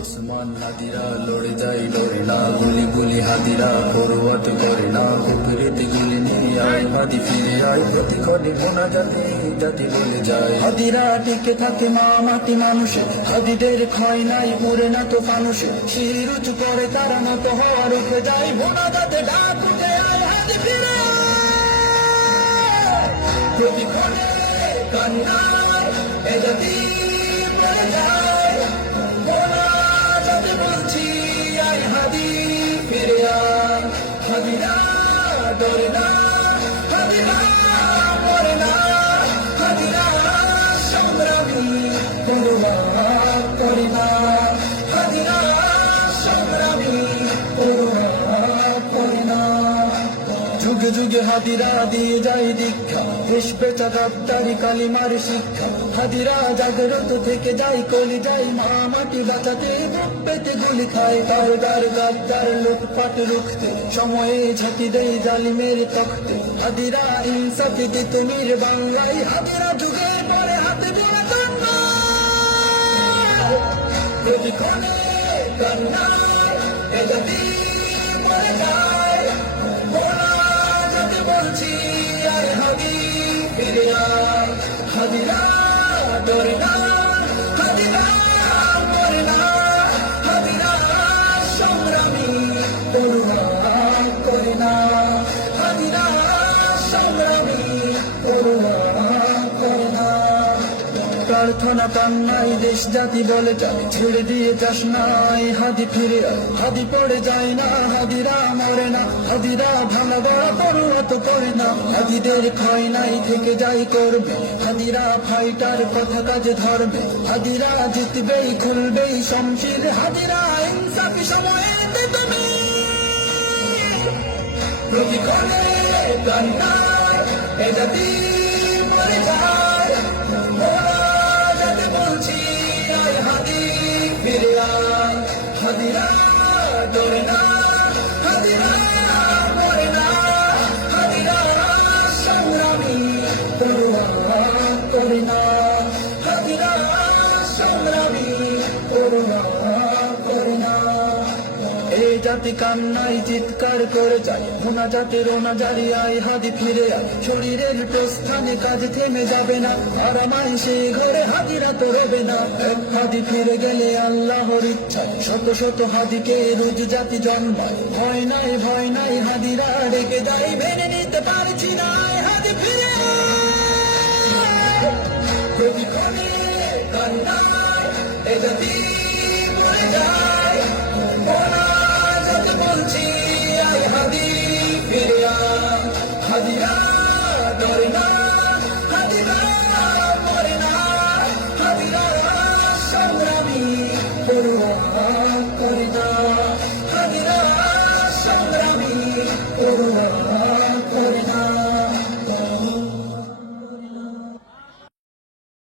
উসমান হাদিরা লড়ে যায় লড়ে না, গুলি গুলি হাদিরা পরোয়াত করে না, কুপুরিতে গুলি নিয়ে আয় হাদি ফিরে আয়, প্রতিক্ষণে মোনা জাতি জাতি বলে যায়। হাদিরা টিকে থাকে মা মাটি মানুষে, হাদিদের ক্ষয় নাই উড়ে না তো ফানুষে, শির উঁচু করে তারা নত হওয়ার উঠে যায়, মোনা যাতে ডাক উঠে আয় হাদি ফিরে আয়। প্রতিক্ষণে কান্না এ জাতি মরে যায়, মোনা যাতে বলছি আয় হাদি ফিরে আয়। হাদিরা ডরে না, হাদিরা মরে না, হাদিরা সংগ্রামী পরোয়া করে না, হাদিরা সংগ্রামী পরোয়া করে না। যুগে যুগে হাদিরা দিয়ে যায় দীক্ষা, দেশ বেচা গাদ্দারি কালিমার শিক্ষা, হাদিরা জাগ্রত থেকে যাই কলি যাই, মা মাটি বাঁচাতে বুক পেতে গুলি খায়, কারদার গাদ্দার লুটপাট রুখতে সময়ে ঝাঁকি দেয় জালিমের তখতে, হাদিরা ইনসাফি দিতে নির বাংলায়, হাদিরা যুগের পরে হাতে বোনা কান্না, প্রতিক্ষণে কান্না এ জাতি মরে যায়, মোনা যাতে বলছি আয় হাদি ফিরে আয়। হাদিরা ডরে না, হাদিরা মরে না, হাদিরা সংগ্রামী পরোয়া করে না, হাদিরা সংগ্রামী পরোয়া করে না। প্রার্থনা কান্নাই দেশ জাতি বলে যায়, ছেড়ে দিয়ে যাস নাই হাদি ফিরে আয়, হাদি পড়ে যায় না, হাদিরা মরে না, হাদিরা ভাঙা বড় পড়ুয়া তো করে না, হাদিদের ক্ষয় নাই থেকে যাই করবে, হাদিরা ফাইটার কথা কাজে ধরবে, হাদিরা জিতবেই খুলবেই শমশির, হাদিরা ইনসাফি সময়ে তুমি প্রতিক্ষণে কান্না এ জাতি মরে যায়, মোনা যাতে বলছি আয় হাদি ফিরে আয়। হাদিরা ডরে না, হাদিরা মরে না, হাদিরা সংগ্রামী পরোয়া করে না, হাদিরা সংগ্রামী পরোয়া করে না। এই জাতি কান্নাই চিৎকার করে যায়, মোনা জাতি রোনা জারি আয় হাদি ফিরে আয়, শরীরের প্রস্থানে কাজ থেমে যাবে না, আরামাই সে ঘরে হাদিরা তো রবে না, এক হাদি ফিরে গেলে আল্লাহর ইচ্ছায় শত শত হাদিকে রোজ জাতি জন্মায়, ভয় নাই হাদিরা রেখে যায়, মেনে নিতে পারছি না হাদি ফিরে আয়। প্রতিক্ষণে কান্না এ জাতি মরে যায়, মোনা যাতে বলছি আয় হাদি ফিরে আয়। হাদিরা ডরে না, হাদিরা মরে না, হাদিরা সংগ্রামী পরোয়া করে না, হাদিরা সংগ্রামী পরোয়া